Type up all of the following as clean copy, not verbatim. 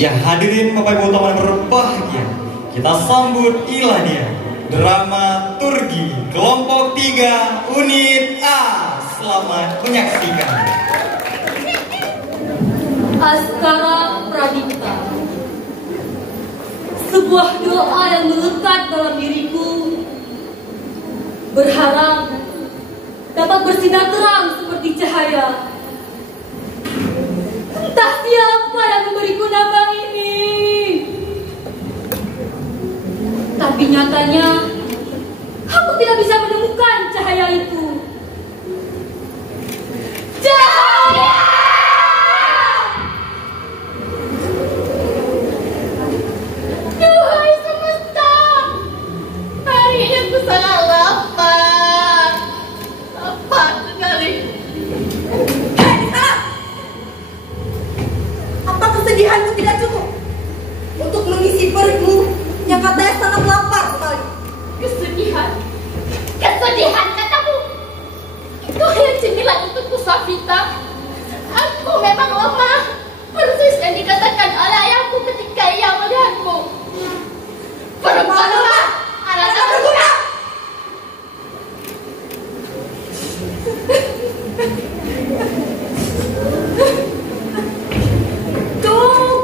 Ya hadirin Bapak Ibu teman berbahagia, kita sambut inilah dia, dramaturgi kelompok 3 unit A. Selamat menyaksikan. Askara Pradipta. Sebuah doa yang melekat dalam diriku, berharap dapat bersinar terang seperti cahaya. Entah siapa yang memberiku nama ini, tapi nyatanya aku tidak bisa menemukan cahaya itu. Cahaya! Duhai semesta, hari ini aku sangat lapar sekali. Apa kesedihanmu tidak cukup untuk mengisi perutmu yang katanya sangat lapar sekali? Kesedihan katamu. Itu hanya cemilan untukku, Safita. Aku memang lemah, persis yang dikatakan oleh ayahku ketika ia melihatku. Perempuan lemah, alasan berguna. Tuk.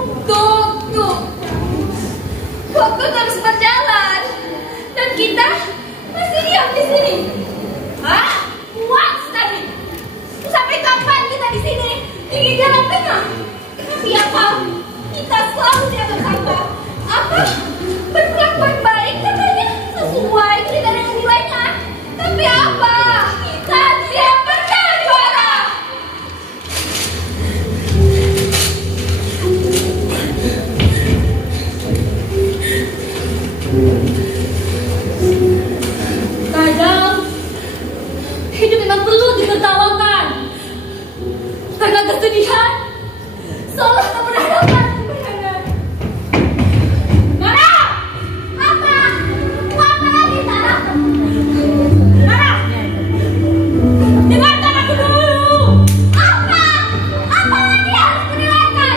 Waktu terus berjalan dan kita masih diam di sini. Hah? Puas tadi. Sampai kapan kita di sini? Di jalan tengah. Tapi apa? Kita selalu tidak bersama. Apa? Berkelakuan baik katanya sesuai tidak dengan nilainya. Tapi apa? Kita tidak pernah juara. Kadang hidup memang perlu ditertawakan, karena kesedihan seolah tak pernah dapat kemenangan. Nara! Apa? Apa lagi, Nara? Nara! Dengarkan aku dulu! Apa? Apa lagi harus kudengarkan?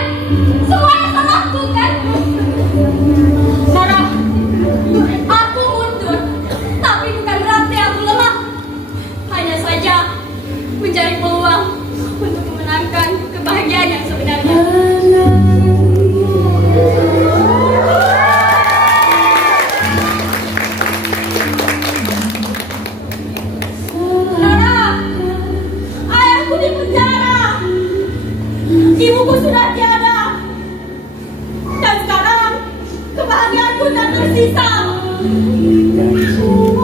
Semua yang salahku kan? Nara, aku mundur, tapi bukan berarti aku lemah. Hanya saja mencari peluang untuk memenangkan kebahagiaan yang sebenarnya. Nara, ayahku di penjara, ibuku sudah tiada, dan sekarang kebahagiaanku tak tersisa.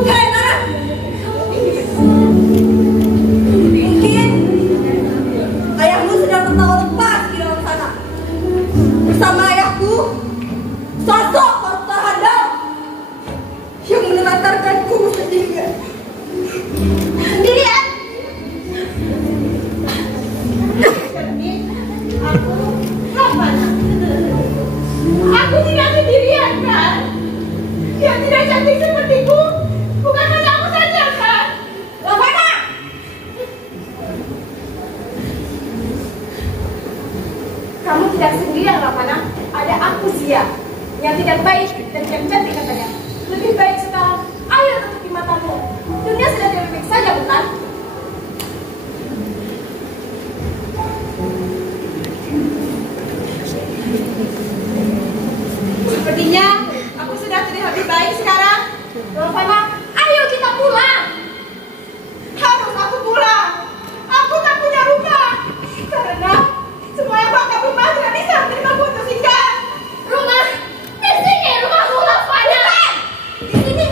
Hei Nara, mungkin ayahmu sedang tertawa lepas di dalam sana. Bersama ayahku, sosok Porta Hadam yang menelantarkanku sendirian. Sendirian? Aku Ravana. Aku tidak sendirian kan? Yang tidak cantik sepertiku bukan hanya aku saja kan? Ravana! Kamu tidak sendirian, Ravana. Ada aku, Zia, yang tidak baik dan tidak cantik katanya. Lebih baik sekarang ayo tutupi matamu. Dunia sudah tidak baik saja, bukan? Sepertinya aku sudah terlihat lebih baik sekarang. Ravana, ayo kita pulang. Harus aku pulang. Aku tak punya rumah. Karena semua yang bangga rumah tidak bisa menerima aku untuk singgah. Rumah? Di sini rumahku, Ravana. Di sini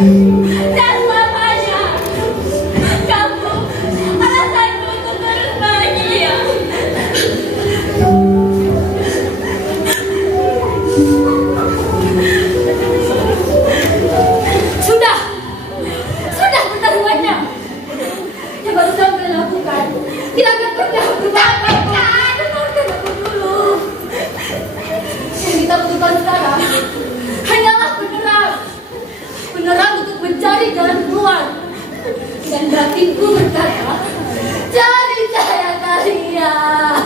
Dan selamanya kamu alasanku untuk terus bahagia. Sudah pertarungannya yang baru kamu lakukan tidak akan pernah berubah. Dengarkan aku dulu. Yang kita butuhkan sekarang hanyalah penerang untuk mencari jalan keluar. Dan batinku berkata, cari cahaya kalian.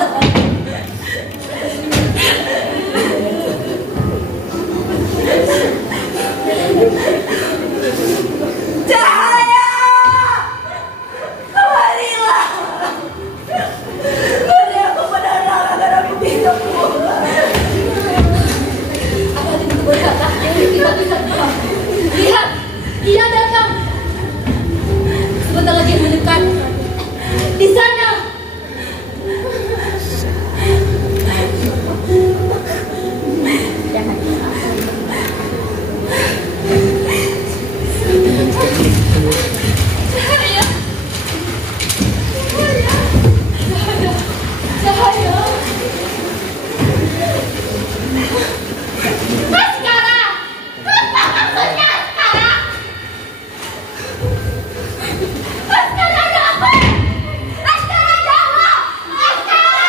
Cahaya, kembalilah. Beri aku penerang agar aku bisa pulang. Apa itu berkata kita bisa pulang? Lihat, dia datang. Sebentar lagi mendekat. Di sana. Cahaya. Cahaya. Askara. Apa maksudnya Askara? Askara ada apa? Askara ada apa? Askara!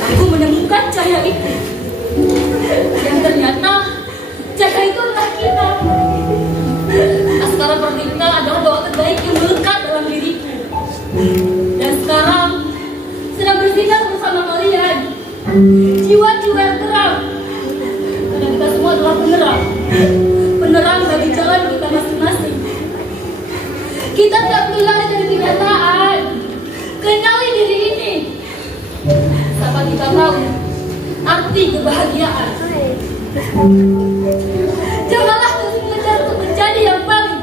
Aku menemukan cahaya itu. Dan ternyata cahaya itu adalah kita. Askara Perdita adalah doa terbaik yang melekat dalam diriku. Dan sekarang sedang bersinar bersama kalian. Jiwa-jiwa yang terang. Karena kita semua adalah penerang. Penerang bagi jalan kita masing-masing. Kita tidak perlu lari dari kenyataan. Kenali diri ini. Sampai kita tahu arti kebahagiaan. Janganlah terus mengejar untuk menjadi yang paling.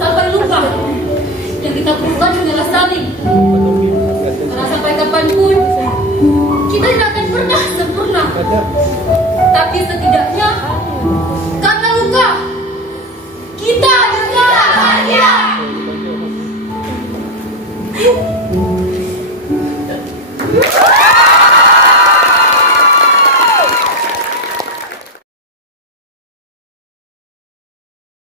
Sampai lupa yang kita perlukan hanyalah saling. Karena sampai kapanpun kita tidak akan pernah sempurna. Tapi setidaknya